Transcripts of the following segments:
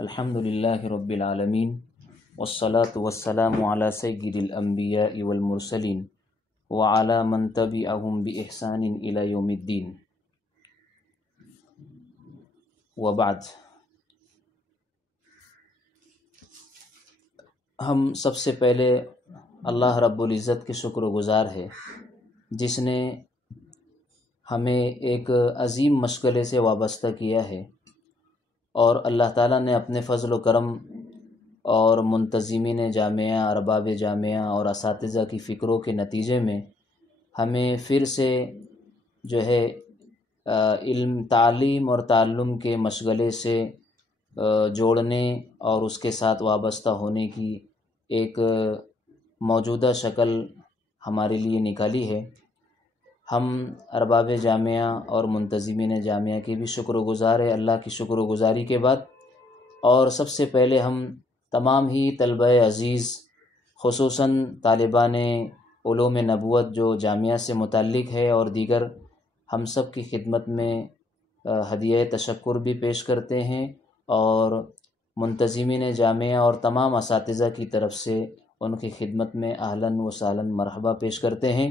الحمد للہ رب العالمین والصلاة والسلام علی سید الانبیاء والمرسلین وعلی من تبعہم بإحسان الی یوم الدین وبعد۔ ہم سب سے پہلے اللہ رب العزت کے شکر گزار ہے جس نے ہمیں ایک عظیم مشغلے سے وابستہ کیا ہے، اور اللہ تعالیٰ نے اپنے فضل و کرم اور منتظمین جامعہ، ارباب جامعہ اور اساتذہ کی فکروں کے نتیجے میں ہمیں پھر سے جو ہے علم، تعلیم اور تعلم کے مشغلے سے جوڑنے اور اس کے ساتھ وابستہ ہونے کی ایک موجودہ شکل ہمارے لیے نکالی ہے۔ ہم ارباب جامعہ اور منتظمین جامعہ کے بھی شکر گزار ہیں اللہ کی شکر گزاری کے بعد، اور سب سے پہلے ہم تمام ہی طلبہ عزیز، خصوصاً طالبان علوم نبوت جو جامعہ سے متعلق ہے اور دیگر، ہم سب کی خدمت میں ہدیہ تشکر بھی پیش کرتے ہیں، اور منتظمین جامعہ اور تمام اساتذہ کی طرف سے ان کی خدمت میں اہلاً و سہلاً مرحبا پیش کرتے ہیں۔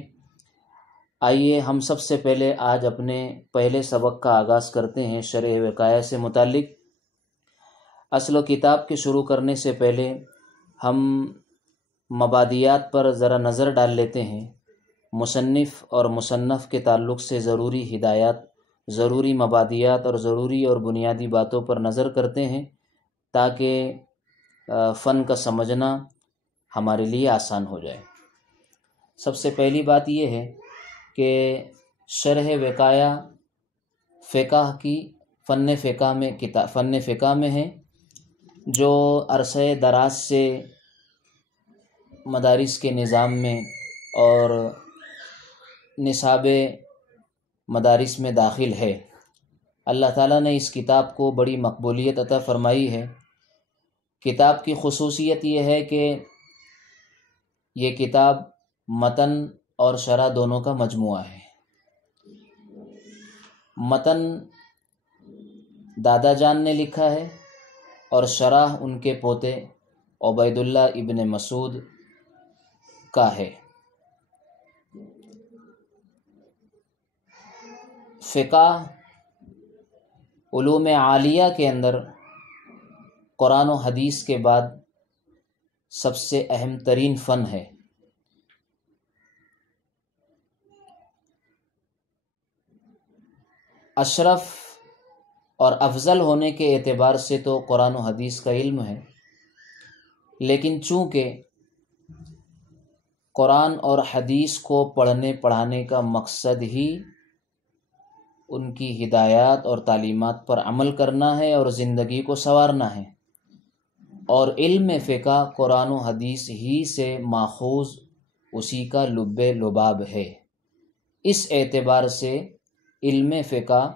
آئیے ہم سب سے پہلے آج اپنے پہلے سبق کا آغاز کرتے ہیں شرح وقایہ سے متعلق۔ اصل و کتاب کے شروع کرنے سے پہلے ہم مبادیات پر ذرا نظر ڈال لیتے ہیں۔ مصنف اور مصنف کے تعلق سے ضروری ہدایات، ضروری مبادیات اور ضروری اور بنیادی باتوں پر نظر کرتے ہیں تاکہ فن کا سمجھنا ہمارے لیے آسان ہو جائے۔ سب سے پہلی بات یہ ہے کہ شرح وقایہ فقہ کی فن فقہ میں ہے، جو عرصہ دراز سے مدارس کے نظام میں اور نصاب مدارس میں داخل ہے۔ اللہ تعالیٰ نے اس کتاب کو بڑی مقبولیت عطا فرمائی ہے۔ کتاب کی خصوصیت یہ ہے کہ یہ کتاب متن اور شرح دونوں کا مجموعہ ہے۔ متن دادا جان نے لکھا ہے اور شرح ان کے پوتے عبید اللہ ابن مسعود کا ہے۔ فقہ علوم عالیہ کے اندر قرآن و حدیث کے بعد سب سے اہم ترین فن ہے۔ اشرف اور افضل ہونے کے اعتبار سے تو قرآن و حدیث کا علم ہے، لیکن چونکہ قرآن اور حدیث کو پڑھنے پڑھانے کا مقصد ہی ان کی ہدایات اور تعلیمات پر عمل کرنا ہے اور زندگی کو سنوارنا ہے، اور علم فقہ قرآن و حدیث ہی سے ماخوذ اسی کا لب لباب ہے۔ اس اعتبار سے علم فقہ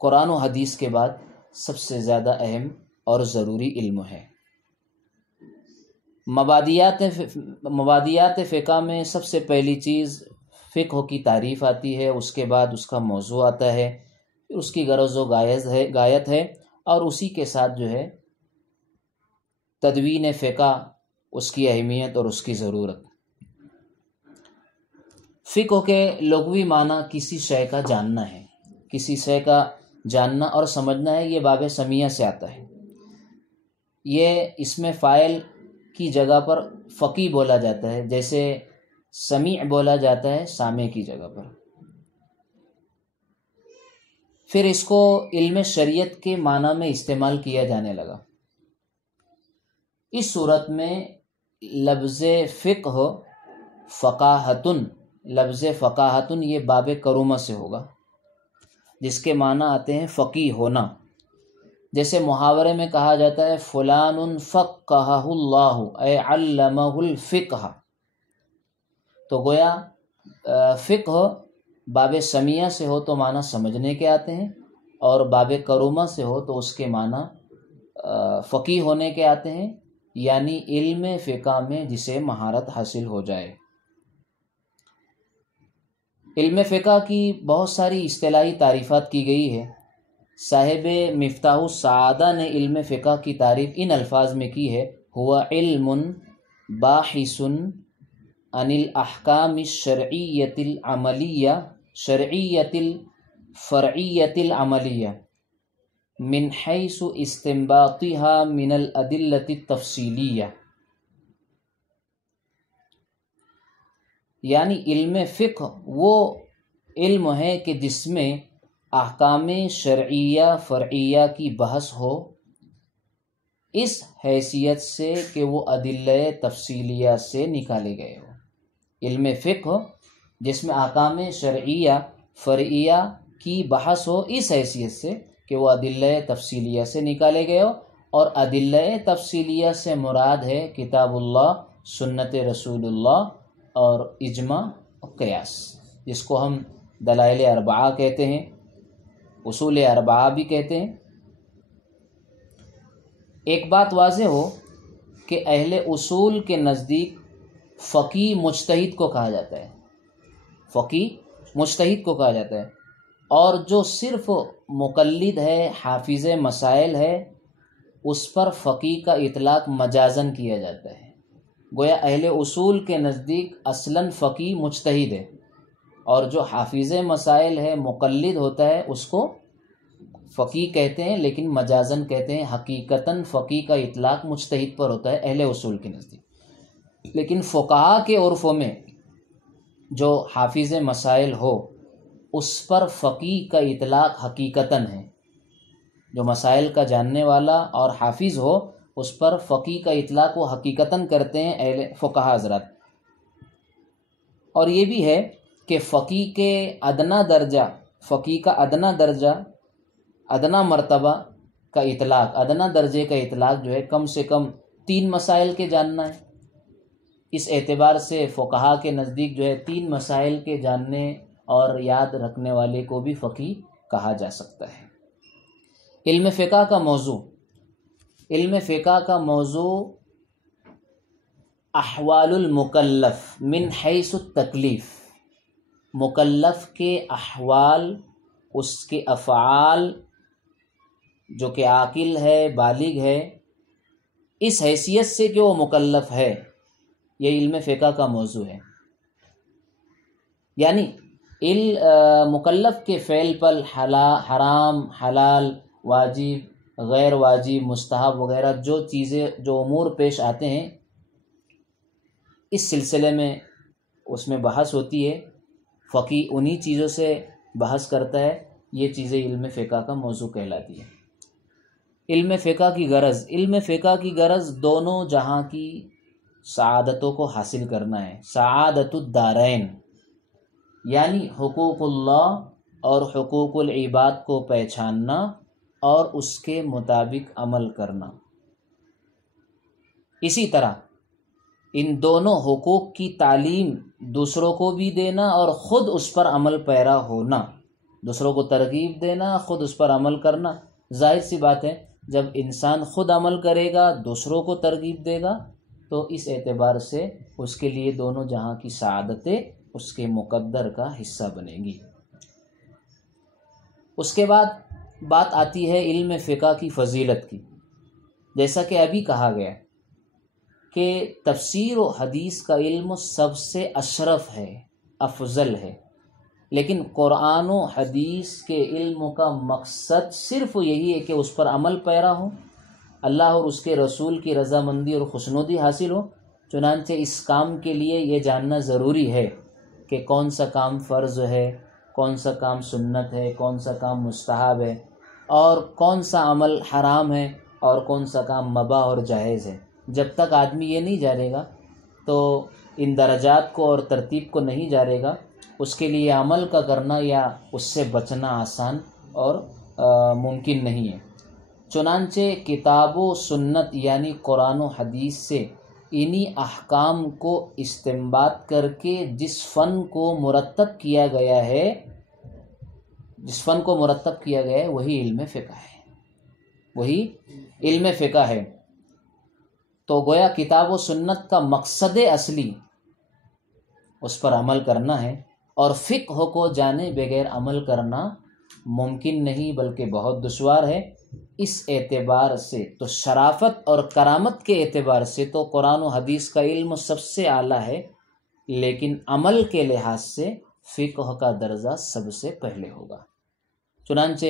قرآن و حدیث کے بعد سب سے زیادہ اہم اور ضروری علم ہے۔ مبادیات فقہ میں سب سے پہلی چیز فقہ کی تعریف آتی ہے، اس کے بعد اس کا موضوع آتا ہے، پھر اس کی غرض و غایت ہے، اور اسی کے ساتھ جو ہے تدوین فقہ، اس کی اہمیت اور اس کی ضرورت۔ فقہ کے لغوی معنی کسی شے کا جاننا ہے، کسی شے کا جاننا اور سمجھنا ہے، یہ باب سمیع سے آتا ہے۔ یہ اس میں فاعل کی جگہ پر فقی بولا جاتا ہے، جیسے سمیع بولا جاتا ہے سامع کی جگہ پر۔ پھر اس کو علم شریعت کے معنی میں استعمال کیا جانے لگا۔ اس صورت میں لفظ فقہ فقاہتن، لفظ فقاہتن یہ باب کرومہ سے ہوگا، جس کے معنی آتے ہیں فقیہ ہونا۔ جیسے محاورے میں کہا جاتا ہے فلان فقہہ اللہ، اے علمہ الفقہ، تو گویا فقہ باب سمیع سے ہو تو معنی سمجھنے کے آتے ہیں، اور باب کرومہ سے ہو تو اس کے معنی فقیہ ہونے کے آتے ہیں، یعنی علم فقہ میں جسے مہارت حاصل ہو جائے۔ علم فقہ کی بہت ساری اصطلاحی تعریفات کی گئی ہے، صاحب مفتاح السعادہ نے علم فقہ کی تعریف ان الفاظ میں کی ہے: ہوا علم باحث عن الاحکام الشرعیۃ العملیہ شرعیۃ الفرعیۃ العملیہ من حیث استنباطها من الادلۃ التفصیلیہ. یعنی علم فقہ وہ علم ہے کہ جس میں احکام شرعیہ فرعیہ کی بحث ہو، اس حیثیت سے کہ وہ ادلہ تفصیلیہ سے نکالے گئے ہو. علم فقہ جس میں احکام شرعیہ فرعیہ کی بحث ہو، اس حیثیت سے کہ وہ ادلہ تفصیلیہ سے نکالے گئے ہو. اور ادلہ تفصیلیہ سے مراد ہے کتاب اللہ، سنت رسول اللہ اور اجماع و قیاس، جس کو ہم دلائل اربعہ کہتے ہیں، اصول اربعہ بھی کہتے ہیں. ایک بات واضح ہو کہ اہل اصول کے نزدیک فقیہ مجتہد کو کہا جاتا ہے، فقیہ مجتہد کو کہا جاتا ہے، اور جو صرف مقلد ہے، حافظ مسائل ہے، اس پر فقیہ کا اطلاق مجازن کیا جاتا ہے. گویا اہل اصول کے نزدیک اصلاً فقیہ مجتہد ہے، اور جو حافظ مسائل ہے، مقلد ہوتا ہے، اس کو فقیہ کہتے ہیں، لیکن مجازن کہتے ہیں. حقیقتاً فقیہ کا اطلاق مجتہد پر ہوتا ہے اہل اصول کے نزدیک. لیکن فقہا کے عرف میں جو حافظ مسائل ہو، اس پر فقیہ کا اطلاق حقیقتاً ہے. جو مسائل کا جاننے والا اور حافظ ہو، اس پر فقیہ کا اطلاق وہ حقیقتاً کرتے ہیں اہل فقہا حضرات. اور یہ بھی ہے کہ فقیہ کے ادنا درجہ، فقیہ کا ادنا درجہ، ادنا مرتبہ کا اطلاق، ادنا درجے کا اطلاق جو ہے کم سے کم 3 مسائل کے جاننا ہے. اس اعتبار سے فقہا کے نزدیک جو ہے 3 مسائل کے جاننے اور یاد رکھنے والے کو بھی فقیہ کہا جا سکتا ہے. علم فقہ کا موضوع، علم فقہ کا موضوع احوال المکلف من حیث التکلیف، مکلف کے احوال، اس کے افعال، جو کہ عاقل ہے، بالغ ہے، اس حیثیت سے کہ وہ مکلف ہے، یہ علم فقہ کا موضوع ہے. یعنی مکلف کے فعل پر حرام، حلال، واجب، غیر واجب، مستحب وغیرہ جو چیزیں، جو امور پیش آتے ہیں، اس سلسلے میں اس میں بحث ہوتی ہے. فقیہ انہی چیزوں سے بحث کرتا ہے. یہ چیزیں علم فقہ کا موضوع کہلاتی ہے. علم فقہ کی غرض، علم فقہ کی غرض دونوں جہاں کی سعادتوں کو حاصل کرنا ہے. سعادت الدارین، یعنی حقوق اللہ اور حقوق العباد کو پہچاننا اور اس کے مطابق عمل کرنا. اسی طرح ان دونوں حقوق کی تعلیم دوسروں کو بھی دینا اور خود اس پر عمل پیرا ہونا، دوسروں کو ترغیب دینا، خود اس پر عمل کرنا. ظاہر سی بات ہے جب انسان خود عمل کرے گا، دوسروں کو ترغیب دے گا، تو اس اعتبار سے اس کے لیے دونوں جہاں کی سعادتیں اس کے مقدر کا حصہ بنے گی. اس کے بعد بات آتی ہے علم فقہ کی فضیلت کی. جیسا کہ ابھی کہا گیا کہ تفسیر و حدیث کا علم سب سے اشرف ہے، افضل ہے، لیکن قرآن و حدیث کے علم کا مقصد صرف یہی ہے کہ اس پر عمل پیرا ہو، اللہ اور اس کے رسول کی رضامندی اور خوشنودی حاصل ہو. چنانچہ اس کام کے لیے یہ جاننا ضروری ہے کہ کون سا کام فرض ہے، کون سا کام سنت ہے، کون سا کام مستحب ہے، اور کون سا عمل حرام ہے اور کون سا کام مباح اور جائز ہے. جب تک آدمی یہ نہیں جانے گا تو ان درجات کو اور ترتیب کو نہیں جانے گا، اس کے لیے عمل کا کرنا یا اس سے بچنا آسان اور ممکن نہیں ہے. چنانچہ کتاب و سنت یعنی قرآن و حدیث سے انہی احکام کو استنباط کر کے جس فن کو مرتب کیا گیا ہے، وہی علم فقہ ہے، وہی علم فقہ ہے. تو گویا کتاب و سنت کا مقصد اصلی اس پر عمل کرنا ہے، اور فقہ کو جانے بغیر عمل کرنا ممکن نہیں بلکہ بہت دشوار ہے۔ اس اعتبار سے تو شرافت اور کرامت کے اعتبار سے تو قرآن و حدیث کا علم سب سے اعلیٰ ہے، لیکن عمل کے لحاظ سے فقہ کا درجہ سب سے پہلے ہوگا۔ چنانچہ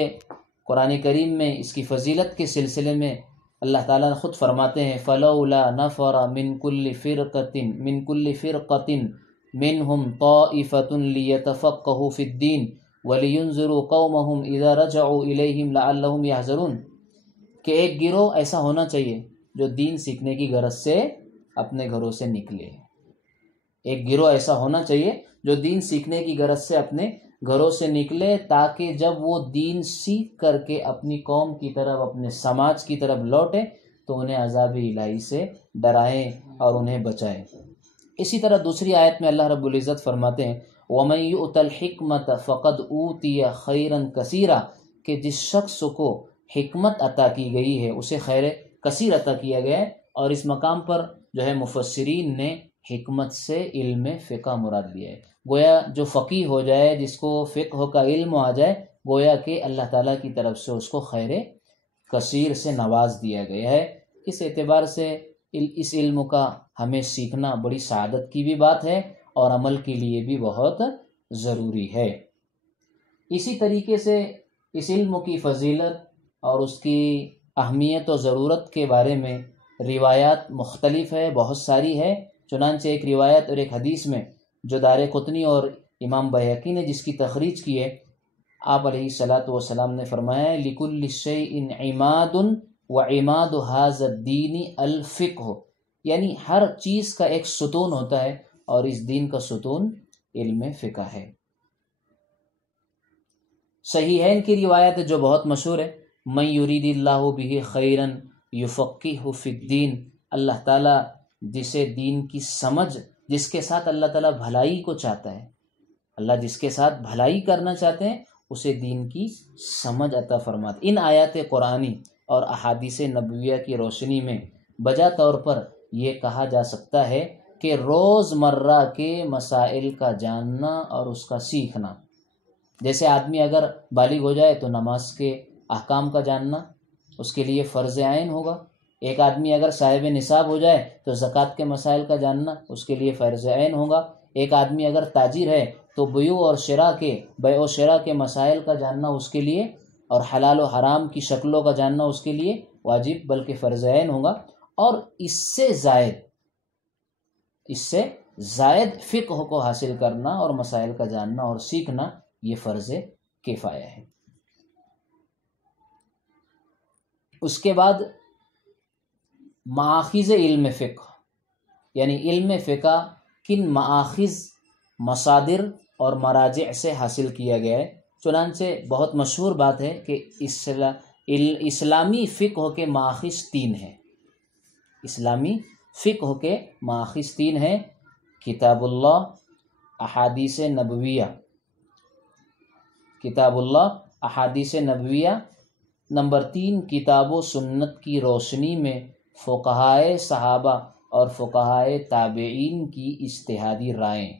قرآن کریم میں اس کی فضیلت کے سلسلے میں اللہ تعالیٰ خود فرماتے ہیں فَلَوْلَا نَفَرَ مِن كُلِّ فِرْقَةٍ مِّنْهُمْ طَائِفَةٌ لِيَتَفَقَّهُوا فِي الدِّينِ وَلِيُنذِرُوا قَوْمَهُمْ إِذَا رَجَعُوا إِلَيْهِمْ لَعَلَّهُمْ يَحْذَرُونَ کہ ایک گروہ ایسا ہونا چاہیے جو دین سیکھنے کی غرض سے اپنے گھروں سے نکلے۔ ایک گروہ ایسا ہونا چاہیے جو دین سیکھنے کی غرض سے اپنے گھروں سے نکلے، تاکہ جب وہ دین سیکھ کر کے اپنی قوم کی طرف، اپنے سماج کی طرف لوٹے تو انہیں عذاب الہی سے ڈرائیں اور انہیں بچائیں۔ اسی طرح دوسری آیت میں اللہ رب العزت فرماتے ہیں وَمَن يُؤْتَ الْحِكْمَةَ فَقَدْ أُوتِيَ خَيْرًا كَثِيرًا کہ جس شخص کو حکمت عطا کی گئی ہے اسے خیر کثیر عطا کیا گیا ہے۔ اور اس مقام پر جو ہے مفسرین نے حکمت سے علم فقہ مراد لیا ہے۔ گویا جو فقیہ ہو جائے، جس کو فقہ کا علم آ جائے، گویا کہ اللہ تعالیٰ کی طرف سے اس کو خیر کثیر سے نواز دیا گیا ہے۔ اس اعتبار سے اس علم کا ہمیں سیکھنا بڑی سعادت کی بھی بات ہے اور عمل کے لیے بھی بہت ضروری ہے۔ اسی طریقے سے اس علم کی فضیلت اور اس کی اہمیت و ضرورت کے بارے میں روایات مختلف ہے، بہت ساری ہے۔ چنانچہ ایک روایت اور ایک حدیث میں جو دارقطنی اور امام بیہقی نے جس کی تخریج کی ہے، آپ علیہ الصلاۃ والسلام نے فرمایا ہے لِكُلِّ شَيْءٍ عِمَادٌ وَعِمَادُ هَذَا الدِّينِ الْفِقْهُ یعنی ہر چیز کا ایک ستون ہوتا ہے اور اس دین کا ستون علم فقہ ہے۔ صحیحین کی روایت جو بہت مشہور ہے مَن يُرِيدِ اللَّهُ بِهِ خَيْرًا يُفَقِّهْهُ فِي الدِّينِ اللہ تعالیٰ جسے دین کی سمجھ، جس کے ساتھ اللہ تعالیٰ بھلائی کو چاہتا ہے، اللہ جس کے ساتھ بھلائی کرنا چاہتے ہیں اسے دین کی سمجھ عطا فرماتے۔ ان آیات قرآنی اور احادیث نبویہ کی روشنی میں بجا طور پر یہ کہا جا سکتا ہے کہ روز مرہ کے مسائل کا جاننا اور اس کا سیکھنا، جیسے آدمی اگر بالغ ہو جائے تو نماز کے احکام کا جاننا اس کے لیے فرض عین ہوگا، ایک آدمی اگر صاحب نصاب ہو جائے تو زکوٰۃ کے مسائل کا جاننا اس کے لیے فرض عین ہوگا، ایک آدمی اگر تاجر ہے تو بیع و شراء کے مسائل کا جاننا اس کے لیے، اور حلال و حرام کی شکلوں کا جاننا اس کے لیے واجب بلکہ فرض عین ہوگا۔ اور اس سے زائد فقہ کو حاصل کرنا اور مسائل کا جاننا اور سیکھنا یہ فرض کفایہ ہے۔ اس کے بعد مآخذ علم فقہ، یعنی علم فقہ کن مآخذ، مصادر اور مراجع سے حاصل کیا گیا ہے۔ چنانچہ بہت مشہور بات ہے کہ اسلامی فقہ کے مآخذ 3 ہیں۔ اسلامی فقہ کے مآخذ 3 ہیں: کتاب اللہ، احادیث نبویہ۔ کتاب اللہ، احادیث نبویہ۔ نمبر 3، کتاب و سنت کی روشنی میں فقہائے صحابہ اور فقہائے تابعین کی اجتہادی رائیں۔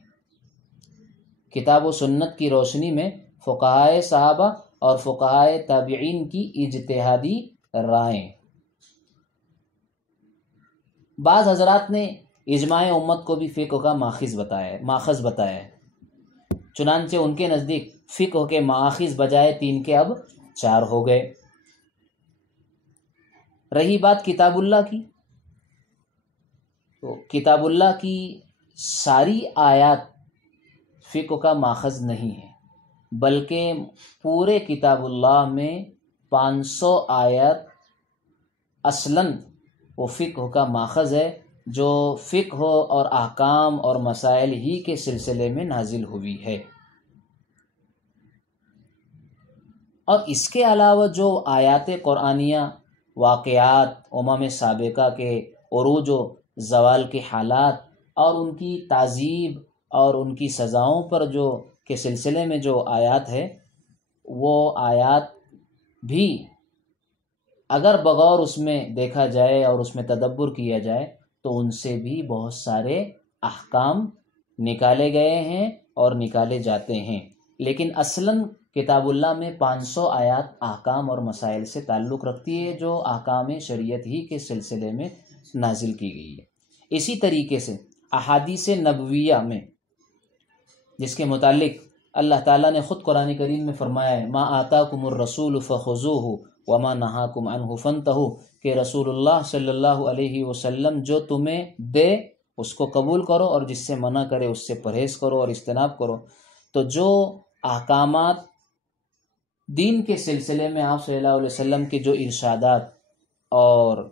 کتاب و سنت کی روشنی میں فقہائے صحابہ اور فقہائے تابعین کی اجتہادی رائیں۔ بعض حضرات نے اجماع امت کو بھی فقہ کا ماخذ بتایا ہے، چنانچہ ان کے نزدیک فقہ کے مآخذ بجائے 3 کے اب 4 ہو گئے۔ رہی بات کتاب اللہ کی، تو کتاب اللہ کی ساری آیات فقہ کا ماخذ نہیں ہے، بلکہ پورے کتاب اللہ میں 500 آیات اصلاً وہ فقہ کا ماخذ ہے، جو فقہ اور احکام اور مسائل ہی کے سلسلے میں نازل ہوئی ہے۔ اور اس کے علاوہ جو آیات قرآنیہ، واقعات امم سابقہ کے عروج و زوال کے حالات اور ان کی تعذیب اور ان کی سزاؤں پر جو کے سلسلے میں جو آیات ہے، وہ آیات بھی اگر بغور اس میں دیکھا جائے اور اس میں تدبر کیا جائے تو ان سے بھی بہت سارے احکام نکالے گئے ہیں اور نکالے جاتے ہیں، لیکن اصلاً کتاب اللہ میں 500 آیات احکام اور مسائل سے تعلق رکھتی ہے جو احکام شریعت ہی کے سلسلے میں نازل کی گئی ہے۔ اسی طریقے سے احادیث نبویہ میں، جس کے متعلق اللہ تعالیٰ نے خود قرآن کریم میں فرمایا ہے ما آتاکم الرسول فخذوہ وما نہاکم عنہ فانتہوا، کہ رسول اللہ صلی اللہ علیہ وسلم جو تمہیں دے اس کو قبول کرو اور جس سے منع کرے اس سے پرہیز کرو اور اجتناب کرو۔ تو جو احکامات دین کے سلسلے میں آپ صلی اللہ علیہ وسلم کے جو ارشادات اور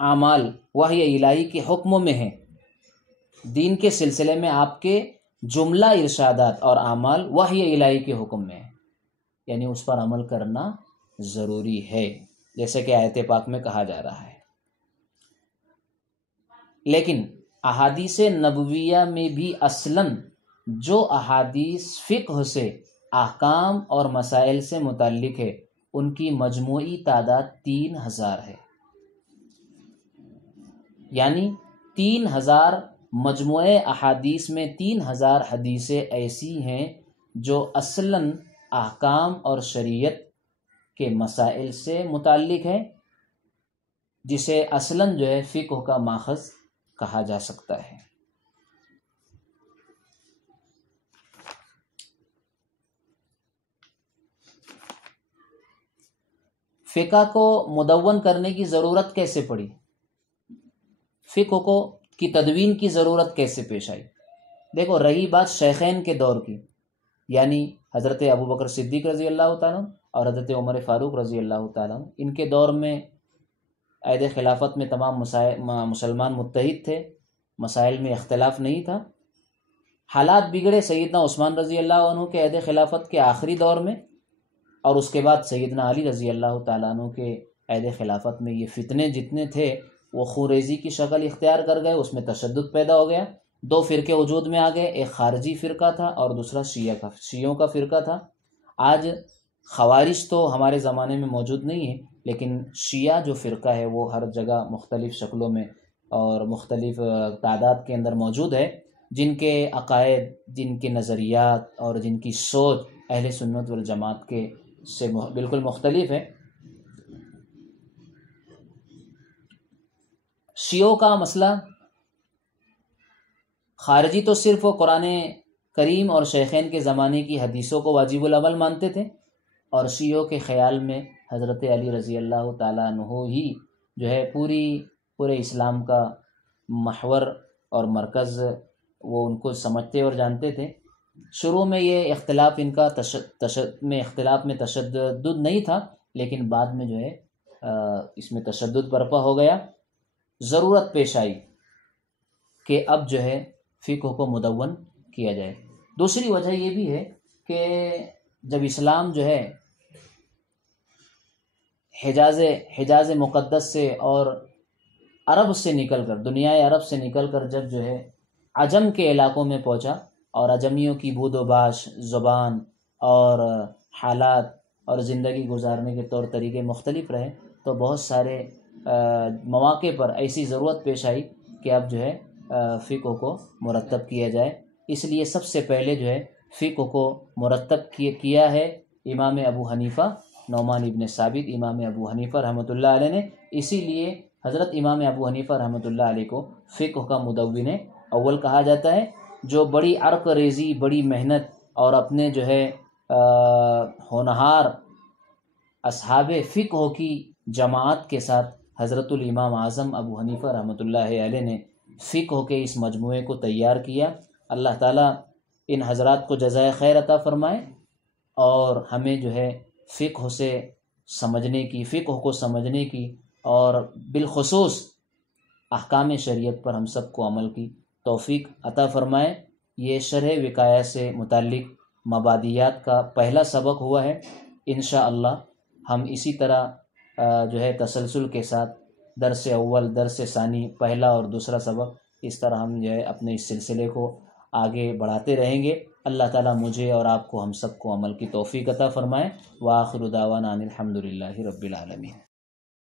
اعمال وحی الہی کے حکموں میں ہیں، دین کے سلسلے میں آپ کے جملہ ارشادات اور اعمال وحی الہی کے حکم میں ہیں، یعنی اس پر عمل کرنا ضروری ہے، جیسے کہ آیت پاک میں کہا جا رہا ہے۔ لیکن احادیث نبویہ میں بھی اصلاً جو احادیث فقہ سے، احکام اور مسائل سے متعلق ہے، ان کی مجموعی تعداد 3000 ہے، یعنی 3000 مجموعے احادیث میں 3000 حدیثیں ایسی ہیں جو اصلاً احکام اور شریعت کے مسائل سے متعلق ہے، جسے اصلاً جو ہے فقہ کا ماخذ کہا جا سکتا ہے۔ فقہ کو مدون کرنے کی ضرورت کیسے پڑی؟ فقہ کو کی تدوین کی ضرورت کیسے پیش آئی؟ دیکھو، رہی بات شیخین کے دور کی، یعنی حضرت ابوبکر صدیق رضی اللہ تعالیٰ اور حضرت عمر فاروق رضی اللہ تعالیٰ، ان کے دور میں عہد خلافت میں تمام مسلمان متحد تھے، مسائل میں اختلاف نہیں تھا۔ حالات بگڑے سیدنا عثمان رضی اللہ عنہ کے عہد خلافت کے آخری دور میں، اور اس کے بعد سیدنا علی رضی اللہ تعالیٰ عنہ کے عہد خلافت میں یہ فتنے جتنے تھے وہ خونریزی کی شکل اختیار کر گئے، اس میں تشدد پیدا ہو گیا، 2 فرقے وجود میں آ گئے، ایک خارجی فرقہ تھا اور دوسرا شیعوں کا فرقہ تھا۔ آج خوارج تو ہمارے زمانے میں موجود نہیں ہے، لیکن شیعہ جو فرقہ ہے وہ ہر جگہ مختلف شکلوں میں اور مختلف تعداد کے اندر موجود ہے، جن کے عقائد، جن کے نظریات اور جن کی سوچ اہل سنت والجماعت کے سے بالکل مختلف ہے۔ شیعوں کا مسئلہ، خارجی تو صرف قرآن کریم اور شیخین کے زمانے کی حدیثوں کو واجب العمل مانتے تھے، اور شیعوں کے خیال میں حضرت علی رضی اللہ تعالیٰ عنہ ہی جو ہے پورے اسلام کا محور اور مرکز، وہ ان کو سمجھتے اور جانتے تھے۔ شروع میں یہ اختلاف ان کا اختلاف میں تشدد نہیں تھا، لیکن بعد میں جو ہے اس میں تشدد برپا ہو گیا۔ ضرورت پیش آئی کہ اب جو ہے فقہ کو مدون کیا جائے۔ دوسری وجہ یہ بھی ہے کہ جب اسلام جو ہے حجاز مقدس سے اور عرب سے نکل کر، دنیائے عرب سے نکل کر جب جو ہے عجم کے علاقوں میں پہنچا، اور عجمیوں کی بود و باش، زبان اور حالات اور زندگی گزارنے کے طور طریقے مختلف رہے، تو بہت سارے مواقع پر ایسی ضرورت پیش آئی کہ اب جو ہے فقہ کو مرتب کیا جائے۔ اس لیے سب سے پہلے جو ہے فقہ کو مرتب کیا ہے امام ابو حنیفہ، نعمان ابن ثابت امام ابو حنیفہ رحمۃ اللہ علیہ نے۔ اسی لیے حضرت امام ابو حنیفہ رحمۃ اللہ علیہ کو فقہ کا مدون اول کہا جاتا ہے، جو بڑی عرق ریزی، بڑی محنت اور اپنے جو ہے ہونہار اصحاب فقہ کی جماعت کے ساتھ حضرت الامام اعظم ابو حنیفہ رحمۃ اللہ علیہ نے فقہ کے اس مجموعے کو تیار کیا۔ اللہ تعالیٰ ان حضرات کو جزائے خیر عطا فرمائے، اور ہمیں جو ہے فقہ کو سمجھنے کی اور بالخصوص احکام شریعت پر ہم سب کو عمل کی توفیق عطا فرمائے۔ یہ شرح وقایہ سے متعلق مبادیات کا پہلا سبق ہوا ہے۔ انشاءاللہ ہم اسی طرح جو ہے تسلسل کے ساتھ درس اول، درس ثانی، پہلا اور دوسرا سبق، اس طرح ہم جو ہے اپنے اس سلسلے کو آگے بڑھاتے رہیں گے۔ اللہ تعالیٰ مجھے اور آپ کو، ہم سب کو عمل کی توفیق عطا فرمائے۔ وآخر دعوانا ان الحمد للہ رب العالمین۔